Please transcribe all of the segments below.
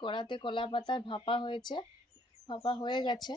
কড়াতে কলা পাতার ভাপা হয়েছে, ভাপা হয়ে গেছে।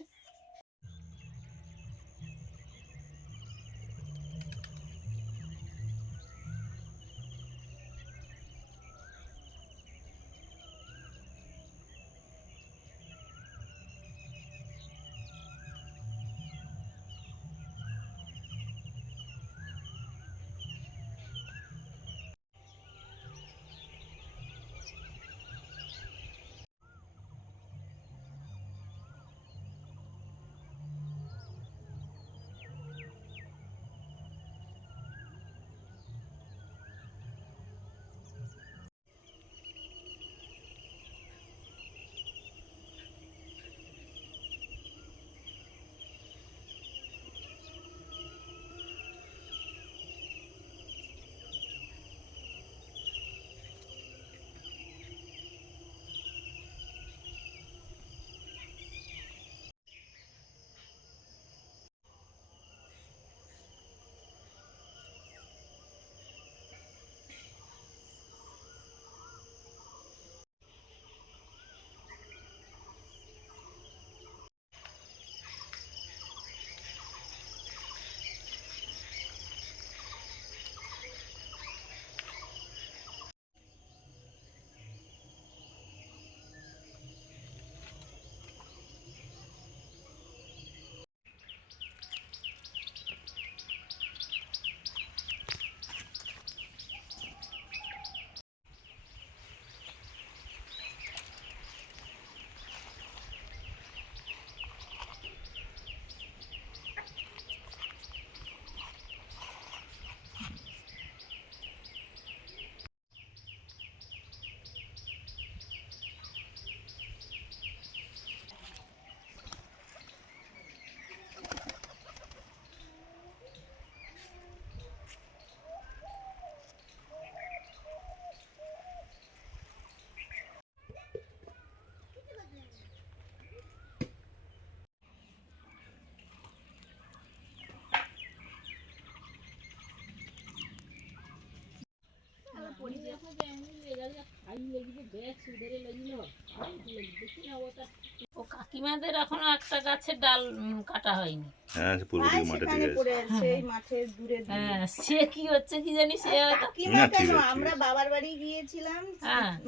ও কাকিমাদের এখনো একটা গাছের ডাল কাটা হয়নি। হ্যাঁ, পূর্ব দিকে মাঠে দিকে পড়ে আছে, এই মাঠের দূরে। হ্যাঁ, সে কি হচ্ছে কি জানি, সে না ঠিক আছে। আমরা বাবার বাড়ি গিয়েছিলাম,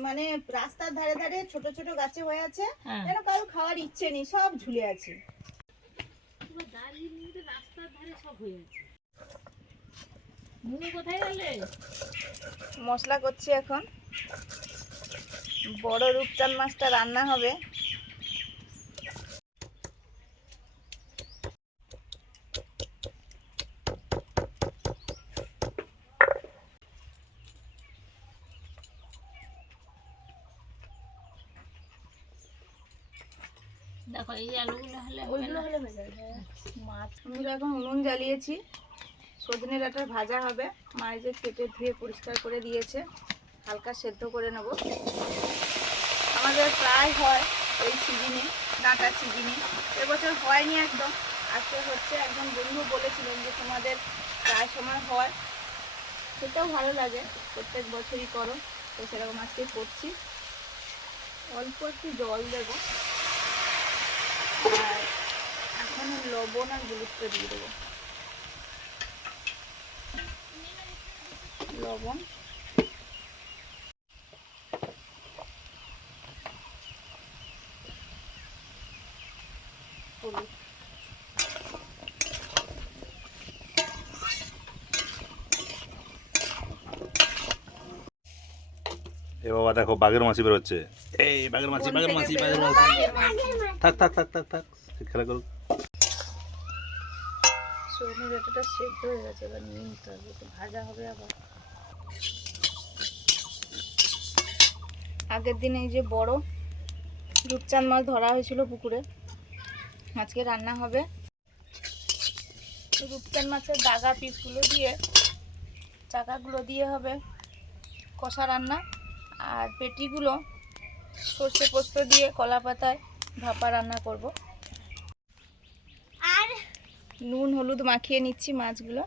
মানে রাস্তার ধারে ধারে ছোট ছোট গাছে হয়ে আছে, যেন কারো খাওয়ার ইচ্ছে নেই, সব ঝুলে আছে। পুরো দাঁড়িয়ে রাস্তার ধারে সব হয়ে আছে। মুনি কোথায় গেলে? মশলা করছি এখন। বড় রূপচাঁদ মাছটা রান্না হবে। দেখো এই আলুগুলো হলে হয়ে যাবে। মাছ এখন উনুন জ্বালিয়েছি, সজনে ডাঁটার ভাজা হবে। মাছ কেটে ধুয়ে পরিষ্কার করে দিয়েছে, হালকা সেদ্ধ করে নেব। আমাদের প্রায় হয় এই সিজনে, ডাঁটার সিজনে। এবছর হয়নি একদম, আজকে হচ্ছে। একজন বন্ধু বলেছিলেন যে তোমাদের প্রায় সময় হয়, সেটাও ভালো লাগে, প্রত্যেক বছরই করো। তো সেরকম আজকে করছি। অল্প একটু জল দেবো, আর এখন লবণ আর হলুদটা দিয়ে দেবো। লবণ, হলুদ। এ বাবা দেখো বাঘের মাছি বেরোচ্ছে। এই বাঘের মাছি, বাঘের মাছি, বাঘের মাছি। থাক থাক থাক থাক থাক, খেলা করো। সজনে ডাঁটাটা সেদ্ধ হয়ে গেছে, এবার নিয়ে নিতে হবে, তো ভাজা হবে আবার। আগের দিন এই যে বড় রূপচাঁদ মাছ ধরা হয়েছিল পুকুরে, আজকে রান্না হবে। রূপচাঁদ মাছের দাগা পিসগুলো দিয়ে, চাকাগুলো দিয়ে হবে কষা রান্না। আর পেটিগুলো সর্ষে পোস্ত দিয়ে কলা পাতায় ভাপা রান্না করব। আর নুন হলুদ মাখিয়ে নিচ্ছি মাছগুলো।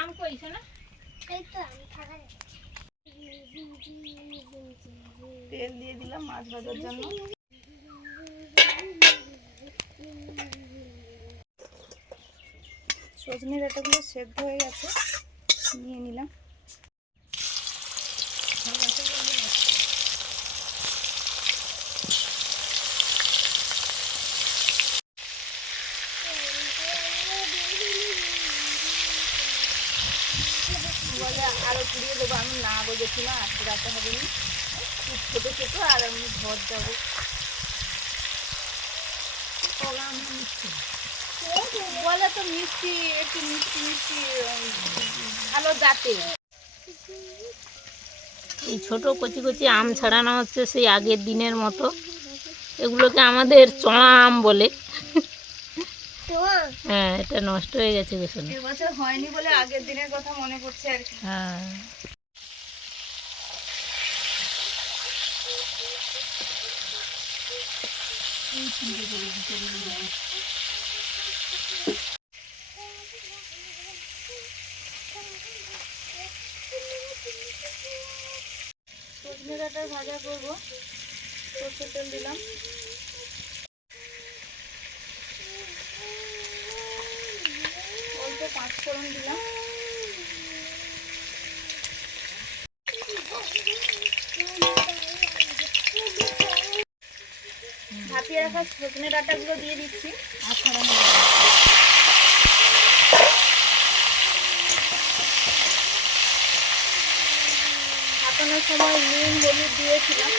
আম কইছে না? তেল দিয়ে দিলাম মাছ ভাজার জন্য। সজনে ডাঁটাগুলো সেদ্ধ হয়ে গেছে, নিয়ে নিলাম। বলে আরো পুড়িয়ে দেবো, আমি না বলেছি না আজকে রাতে হবে না, খুব ছোটো ছোটো আর আমি ঘর যাবো। বলে তো মিষ্টি, একটু মিষ্টি মিষ্টি ভালো জাতে। এই ছোট কচি কচি আম ছাড়ানো হচ্ছে সেই আগের দিনের মতো। এগুলোকে আমাদের চড়া আম বলে। হ্যাঁ, এটা নষ্ট হয়ে গেছে বেশি। এবছর হয়নি বলে আগের দিনের কথা মনে পড়ছে আর কি। হ্যাঁ, সজনে ডাঁটার ভাজা করবো, সরষের তেল দিলাম। অল্প পাঁচফোড়ন দিলাম। ভাপিয়ে রাখা সজনে ডাঁটাগুলো দিয়ে দিচ্ছি। ভাপানোর সময় নুন হলুদ দিয়েছিলাম।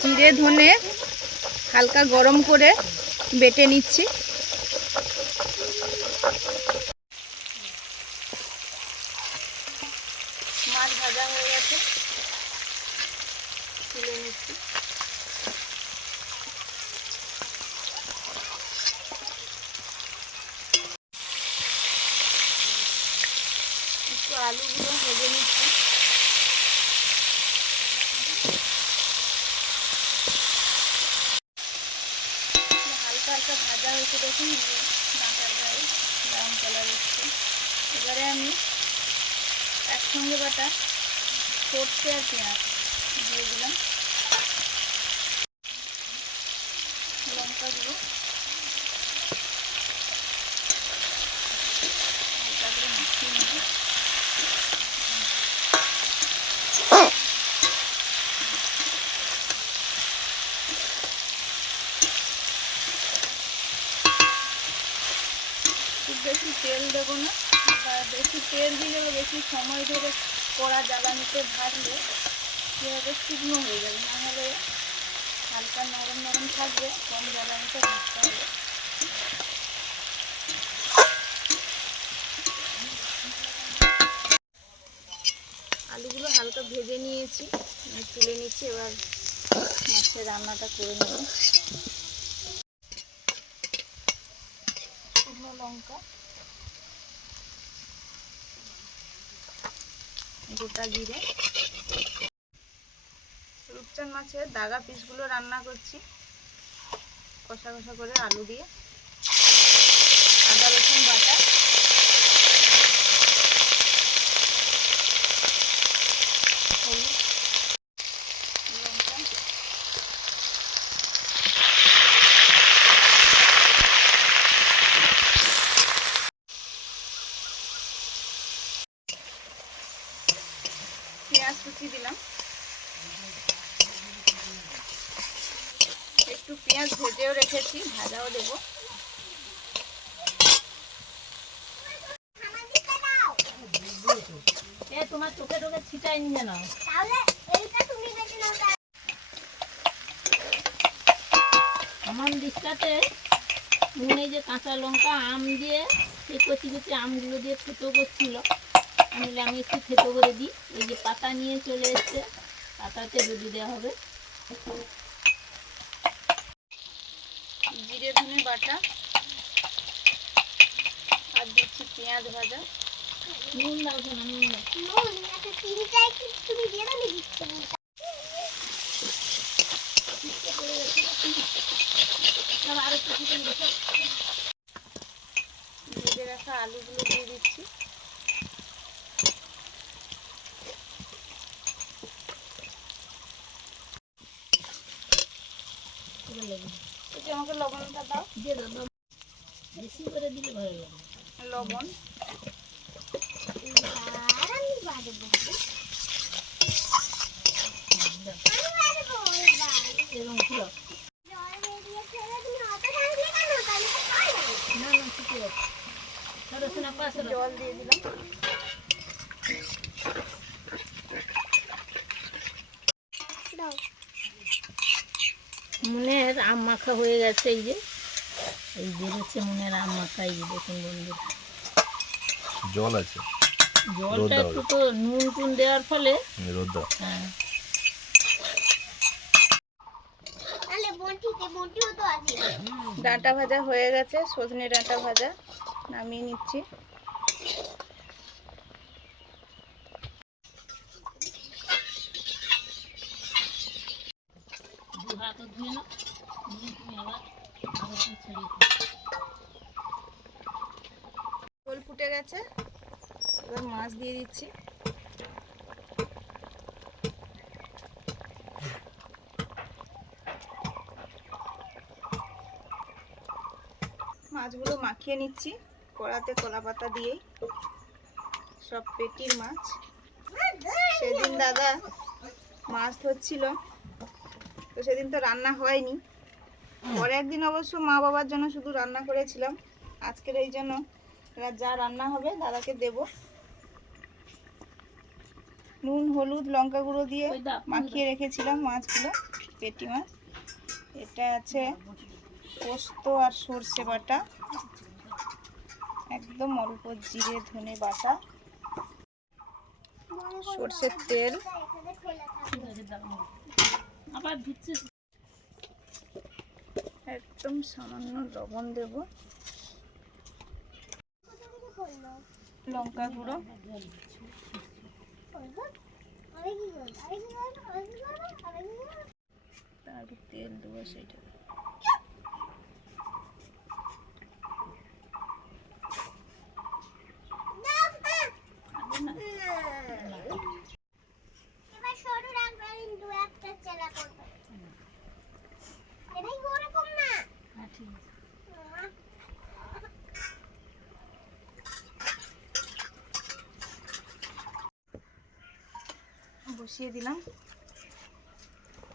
জিরে ধনে হালকা গরম করে বেটে নিচ্ছি। মাছ ভাজা হয়ে গেছে, তুলে নিচ্ছি। একটু আলুগুলো ভেজে নিচ্ছি। হালকা হালকা ভাজা হয়েছে, দেখুন ডাঁটার গায়ে ব্রাউন কালার হচ্ছে। এবারে আমি একসঙ্গে বাটা সরষে আর পেঁয়াজ দিয়ে দিলাম। লঙ্কা গুঁড়ো হালকা করে মাখিয়ে নেব। খুব বেশি তেল দেবো না, বা বেশি তেল দিলেও বেশি সময় ধরে কড়া জ্বালানিতে ভাজলে কী হবে, শুকনো হয়ে যাবে, না হলে হালকা নরম নরম থাকবে। কম জ্বালানিতে ভাজতে হবে। আলুগুলো হালকা ভেজে নিয়েছি, তুলে নিচ্ছি। এবার মাছের রান্নাটা করে নেব। শুকনো লঙ্কা, গোটা জিরে। রূপচাঁদ মাছের দাগা পিসগুলো রান্না করছি কষা কষা করে আলু দিয়ে। আদা রসুন বাটা, হলুদ, লঙ্কা, পেঁয়াজ কুচি দিলাম। একটু পেঁয়াজ ভেজেও রেখেছি, ভাজাও দেবো। তোমার চোখে টোকে ছিটাই নিয়ে নাও। আমার দিকটাতে নুনে যে কাঁচা লঙ্কা আম দিয়ে সেই কচি কচি আমগুলো দিয়ে থেতো করছিল, আমি একটু থেতো করে দিই। এই যে পাতা নিয়ে চলে এসছে, পাতাতে যদি দেওয়া হবে। জিরে ধনে বাটা আর দিচ্ছি পেঁয়াজ ভাজা। নুন দাও, নুন দাও। আলুগুলো দিয়ে দিচ্ছি। একটু আমাকে লবণটা দাও। দিয়ে দাও, দাও। বেশি করে দিলে ভালো লাগে। লবণ এবং খুলো। না না ঠিক আছে, সরো শোনা পাশে জল দিয়ে দিলাম। মুনের আম মাখা হয়ে গেছে। এই যে এই বেরোচ্ছে মুনের আম মাখা। এই যে দেখুন বন্ধুরা, জল আছে, জলটা একটু তো নুন টুন দেওয়ার ফলে। রোদ দাও। হ্যাঁ, ডাঁটা ভাজা হয়ে গেছে, সজনে ডাঁটা ভাজা নামিয়ে নিচ্ছি। দু হাত ধুয়ে নাও, নিয়ে তুমি আবার আরো একটু ছড়িয়ে দাও। ঝোল ফুটে গেছে, এবার মাছ দিয়ে দিচ্ছি। মাছগুলো মাখিয়ে নিচ্ছি কড়াতে কলা পাতা দিয়েই, সব পেটির মাছ। সেদিন দাদা মাছ ধরছিল, তো সেদিন তো রান্না হয়নি। পরে একদিন অবশ্য মা বাবার জন্য শুধু রান্না করেছিলাম। আজকের এই জন্য যা রান্না হবে দাদাকে দেব। নুন হলুদ লঙ্কা গুঁড়ো দিয়ে মাখিয়ে রেখেছিলাম মাছগুলো, পেটি মাছ। এটা আছে পোস্ত আর সর্ষে বাটা, একদম অল্প জিরে ধনে বাটা, সর্ষের তেল, আবার ধুচ্ছে। একদম সামান্য লবণ দেব, লঙ্কা গুঁড়ো, তারপর তেল দেবো সেটা। হ্যাঁ ঠিক আছে। বসিয়ে দিলাম।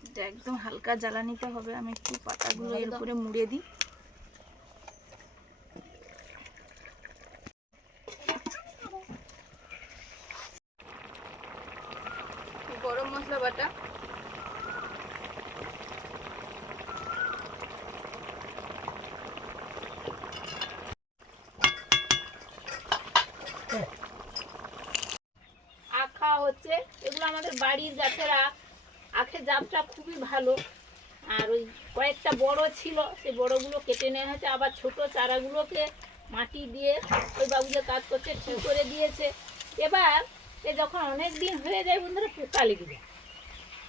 এটা একদম হালকা জ্বালানিতে হবে। আমি একটু পাতাগুলো এর উপরে মুড়ে দিই। গরম মশলা বাটা, আখ খাওয়া হচ্ছে। এগুলো আমাদের বাড়ির গাছের আখ। আখের জাতটা খুবই ভালো। আর ওই কয়েকটা বড় ছিল, সেই বড়গুলো কেটে নেওয়া হয়েছে। আবার ছোট চারাগুলোকে মাটি দিয়ে ওই বাবু যে কাজ করছে ঠিক করে দিয়েছে। এবার এ যখন অনেক দিন হয়ে যায় বন্ধুরা, পোকা লেগে যায়।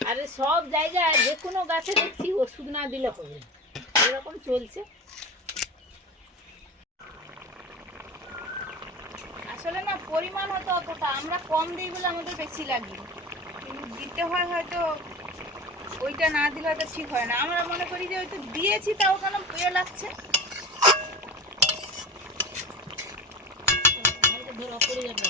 আর সব জায়গায় যে কোনো গাছে দেখছি ওষুধ না দিলে হবে না, এরকম চলছে। আসলে না পরিমাণ হয়তো অতটা, আমরা কম দিই বলে আমাদের বেশি লাগে, কিন্তু দিতে হয় হয়তো ওইটা না দিলে হয়তো ঠিক হয় না। আমরা মনে করি যে হয়তো দিয়েছি তাও কেন প্রিয় লাগছে। ধরো পড়ে যাবে।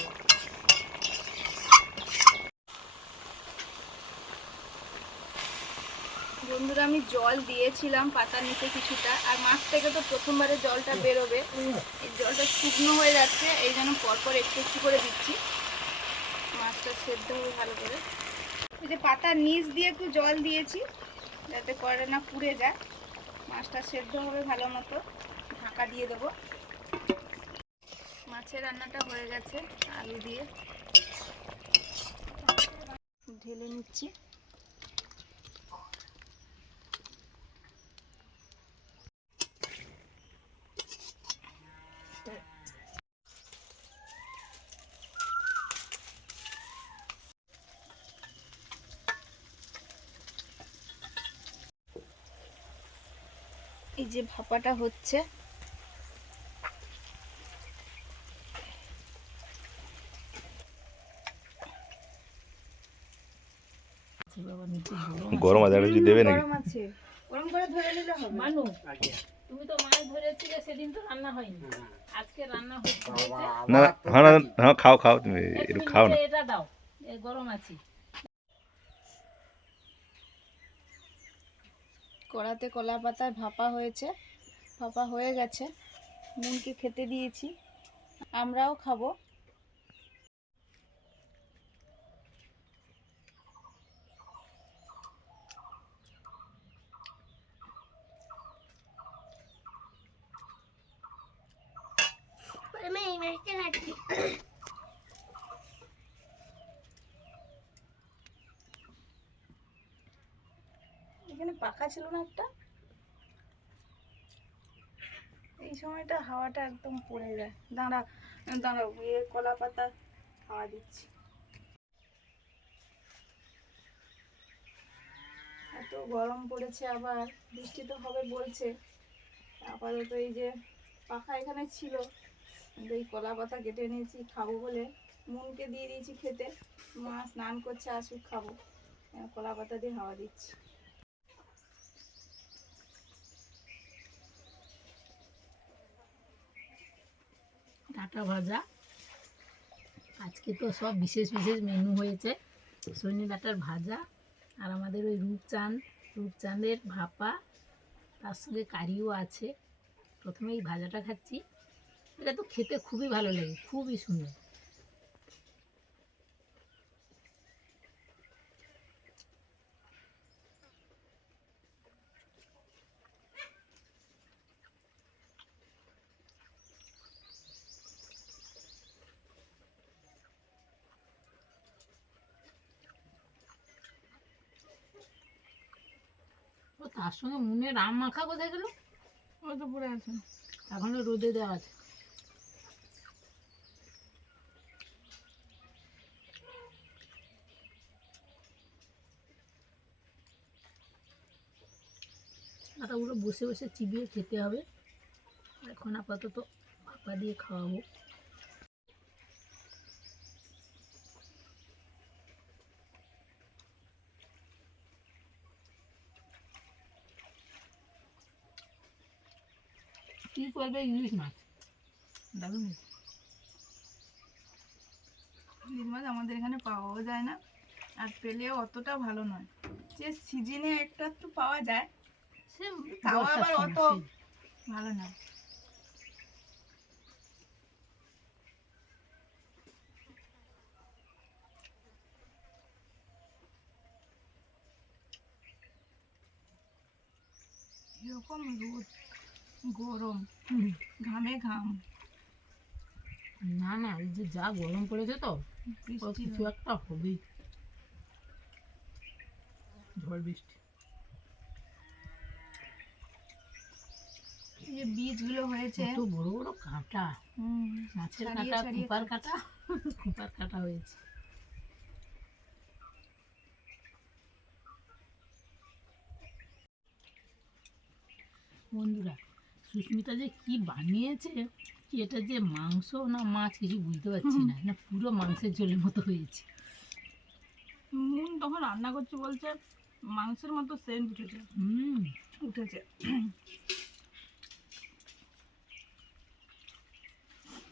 বন্ধুরা আমি জল দিয়েছিলাম পাতার নিচে কিছুটা, আর মাছ থেকে তো প্রথমবারে জলটা বেরোবে, এই জলটা শুকনো হয়ে যাচ্ছে, এই জন্য পরপর একটু একটু করে দিচ্ছি, মাছটা সেদ্ধ হবে ভালো করে। এই যে পাতার নিচ দিয়ে একটু জল দিয়েছি যাতে করে না পুড়ে যায়, মাছটা সেদ্ধ হবে ভালো মতো। ঢাকা দিয়ে দেবো। মাছের রান্নাটা হয়ে গেছে, আলু দিয়ে ঢেলে নিচ্ছি। এই যে ভাপাটা হচ্ছে, বাবা নিচে গরম আছে, আর কিছু দেবে নাকি? গরম আছে, গরম করে ধরে নিলে হবে। মানু তুমি তো মাছ ধরেছিলে সেদিন, তো রান্না হয়নি, আজকে রান্না হচ্ছে। না না, হ্যাঁ না, হ্যাঁ খাও খাও, তুমি একটু খাও না। এটা দাও, এই গরম আছে। কড়াতে কলা পাতায় ভাপা হয়েছে, ভাপা হয়ে গেছে, মুনকে খেতে দিয়েছি, আমরাও খাবো। এখানে পাখা ছিল না একটা, এই সময়টা হাওয়াটা একদম পড়ে যায়। দাঁড়া দাঁড়াও, কলা পাতা হাওয়া দিচ্ছি। এত গরম পড়েছে, আবার বৃষ্টি তো হবে বলছে। আপাতত এই যে পাখা এখানে ছিল, কিন্তু এই কলা পাতা কেটে নিয়েছি খাবো বলে মনকে দিয়ে দিয়েছি খেতে। মা স্নান করছে, আসুক খাবো, কলা পাতা দিয়ে হাওয়া দিচ্ছি। ডাঁটা ভাজা, আজকে তো সব বিশেষ বিশেষ মেনু হয়েছে। সজনে ডাঁটার ভাজা, আর আমাদের ওই রূপচাঁদের ভাপা, তার সঙ্গে কারিও আছে। প্রথমে এই ভাজাটা খাচ্ছি, এটা তো খেতে খুবই ভালো লাগে, খুবই সুন্দর। ও তার সঙ্গে মুনের আম মাখা কোথায় গেল? ওই তো পড়ে আছে, এখনো রোদে দেওয়া আছে। আর ওগুলো বসে বসে চিবিয়ে খেতে হবে। এখন আপাতত ভাপা দিয়ে খাওয়াবো। কি করবে ইলিশ মাছ, দারুণ। ইলিশ মাছ আমাদের এখানে পাওয়াও যায় না, আর পেলেও অতটা ভালো নয়। যে সিজনে একটা একটু পাওয়া যায়, সে তাও বর্ষার আবার সময়, অত সেই ভালো নয়। এরকম রোদ, গরম, ঘামে ঘাম। না না, এই যে যা গরম পড়েছে তো, ও বৃষ্টি কিছু একটা হবেই, ঝড় বৃষ্টি। এই যে বীজগুলো হয়েছে, কত বড় বড় কাঁটা, মাছের ছাড়িয়ে কাঁটা, ছাড়িয়ে কুপার খাচ্ছি। কাঁটা, কুপার কাঁটা হয়েছে। বন্ধুরা, সুস্মিতা যে কি বানিয়েছে, কি এটা যে মাংস না মাছ কিছু বুঝতে পারছি না, না পুরো মাংসের ঝোলের মতো হয়েছে। মুন তখন রান্না করছে, বলছে মাংসের মতো সেন্ট উঠেছে। উঠেছে।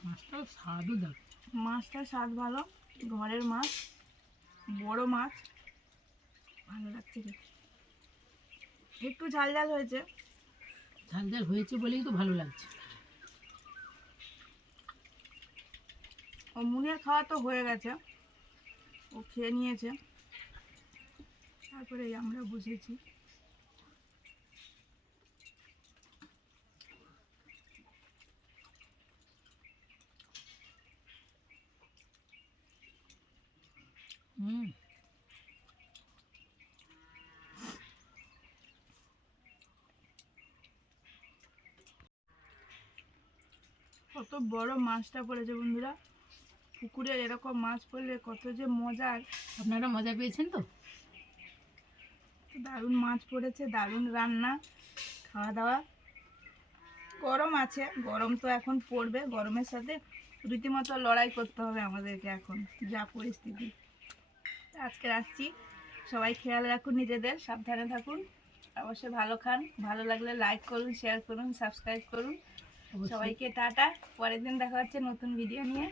মাছটাও স্বাদও দেখ। মাছটার স্বাদ ভালো, ঘরের মাছ, বড় মাছ, ভালো লাগছে খেতে। একটু ঝাল ঝাল হয়েছে, ঝাল ঝাল হয়েছে বলেই তো ভালো লাগছে। ও মুনের খাওয়া তো হয়ে গেছে, ও খেয়ে নিয়েছে, তারপরে আমরা বসেছি। কত বড় মাছটা পড়েছে বন্ধুরা, পুকুরে এরকম মাছ পড়লে কত যে মজার। আপনারা মজা পেয়েছেন তো? দারুণ মাছ পড়েছে, দারুণ রান্না, খাওয়া দাওয়া। গরম আছে, গরম তো এখন পড়বে, গরমের সাথে রীতিমতো লড়াই করতে হবে আমাদেরকে এখন, যা পরিস্থিতি। আজকে রাখছি, সবাই খেয়াল রাখুন নিজেদের, সাবধানে থাকুন, অবশ্যই ভালো খান, ভালো লাগলে লাইক করুন, শেয়ার করুন, সাবস্ক্রাইব করুন। সবাইকে টাটা, পরের দিন দেখা হচ্ছে নতুন ভিডিও নিয়ে।